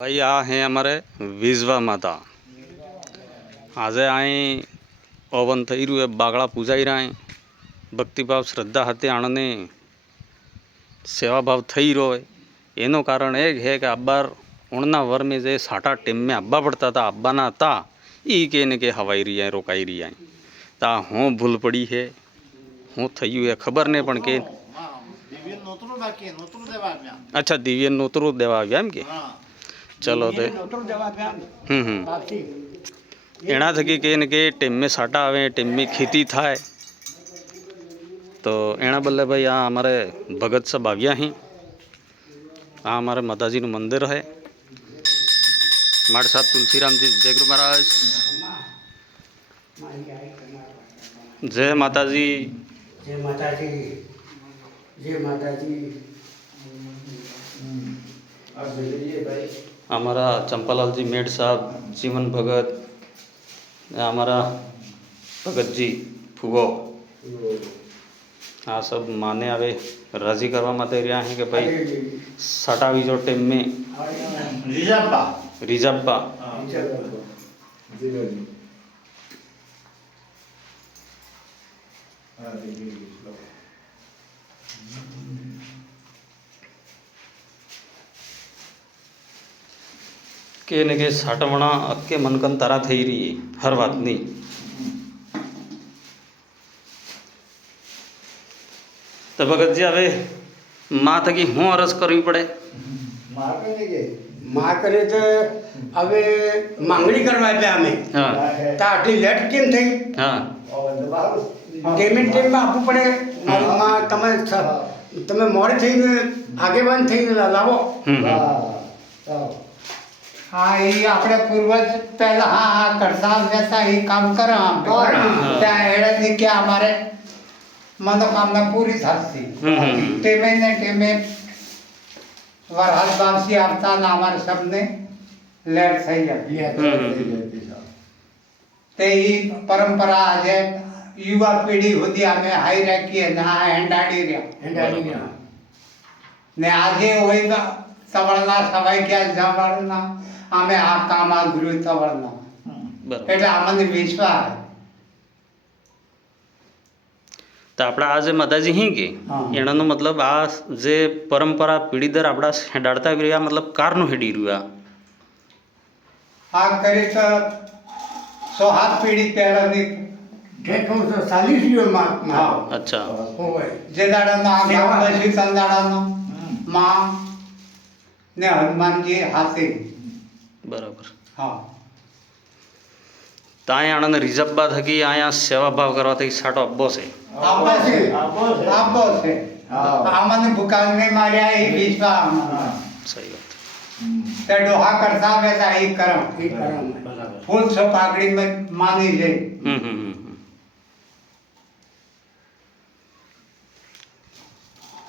भाई आ हैं हमारे विजवा माता। आज आई ओवन थी रू है, बागड़ा पूजाई रहा है। भक्तिभाव श्रद्धा हते आणने सेवा भाव थी रो है। एनो कारण एक है कि अब्बार उणना वर में जे साटा टेम में अब्बा पड़ता था, अब्बा ना था ई के ने के हवाई रही है, रोकाई रही है। ता हूँ भूल पड़ी है, हूँ थयु है खबर नहीं पण के अच्छा दिव्य नोतरू देवा आव्या एम के चलो ते एना थकी के टेम में साटा आवे, टेम में खेती थाय तो एना बल्ले भाई आ हमारे भगत सब आव्या हैं। आ हमारे माताजी नु मंदिर है। माड़ साहब तुलसीराम जी जय गुरु महाराज, जय माताजी, जय माताजी, जय माताजी। हमारा चंपालाल जी मेड साहब, जीवन भगत, हमारा भगत जी फुगो हाँ सब माने आवे राजी करवा माते रहा है कि भाई साटा जो टेम में रिजब्बा के ने के साटवणा अक्के मनकन तारा थई रही है हर बात नहीं। तो भगत जी हवे माँ थकी हूँ अरज करवी पड़े माँ करे तो હવે માંગણી કરવા એટલે અમે તા આટલી લેટ કેમ થઈ? हाँ પેમેન્ટ ટાઈમમાં આપવું પડે. માં તમે તમે મોડે થઈને આગેવાન થઈને લાવો. हाँ ये अपने पूर्वज पहला हाँ हाँ करता वैसा ही काम कर एड़े क्या हमारे मनोकामना पूरी थी। टेमे ने टेमे वरहाल वापसी आता ना हमारे सबने लेट सही है ते ही परंपरा आज युवा पीढ़ी होती हमें हाई रखी है ना हेंडाड़ी रहा ने आगे वही सवड़ना सवाई क्या जवड़ना हमें आ काम आ गुरु तवड़ना એટલે આમને વિશ્વાસ तो अपना आज माताजी ही के एनानो मतलब आ जे परंपरा पीढ़ी दर अपना हेडाड़ता रहा मतलब कार नु हेडी रुआ आ करे तो 100 पीढ़ी पहला भी જેઠું તો 40 માં हाँ अच्छा હોય जे दाड़ा ना आगे बसी संदाड़ा ना माँ ने हनुमान जी हाथी बराबर हाँ ताए आनंद रिजब्बा थकी आया सेवा भाव करवा थी साटो अब्बो से आप से हमने भुकाल में मारिया ही विश्वास सही बात ते डोहा करता वैसा ही करम એ કરમ फूल सो पागड़ी में मानी ले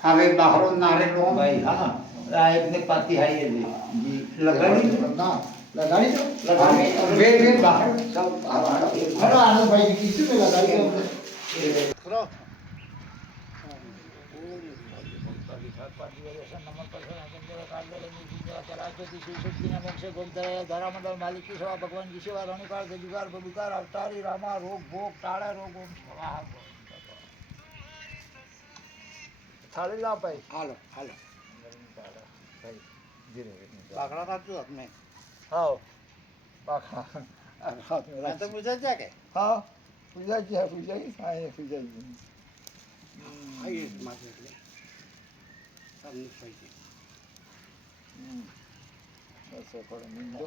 हवे बाहरों नारे लो भाई हाँ अपने पाती है ये जी लगानी ना लगानी तो लगानी वे बाहर सब हरा आनंद भाई किसी में लगाई तो धरामंडल मालिक की सेवा भगवान की सेवा रणिकार जुगार बबुकार अवतारी रामा रोग भोग टाड़ा रोग ओम स्वाहा थाली ला भाई हालो हालो भाई धीरे बागड़ा राखो अपने हाँ पाखा तो मुझे जाके हाँ पूजा की है पूजा की खाए पूजा की आइए माते ले सबने सही बस पर मिंदो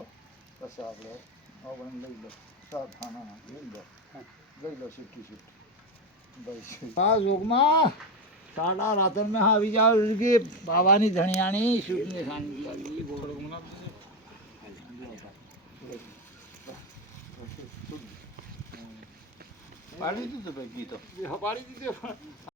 बस आप लोग ओवन ले लो सब खाना ले लो सिट्टी बस हाँ जोगमा साड़ा रातन में हाँ अभी जाओ उनकी बाबानी धनियानी शूटिंग खानी लगी पानी तो बैठी तो पानी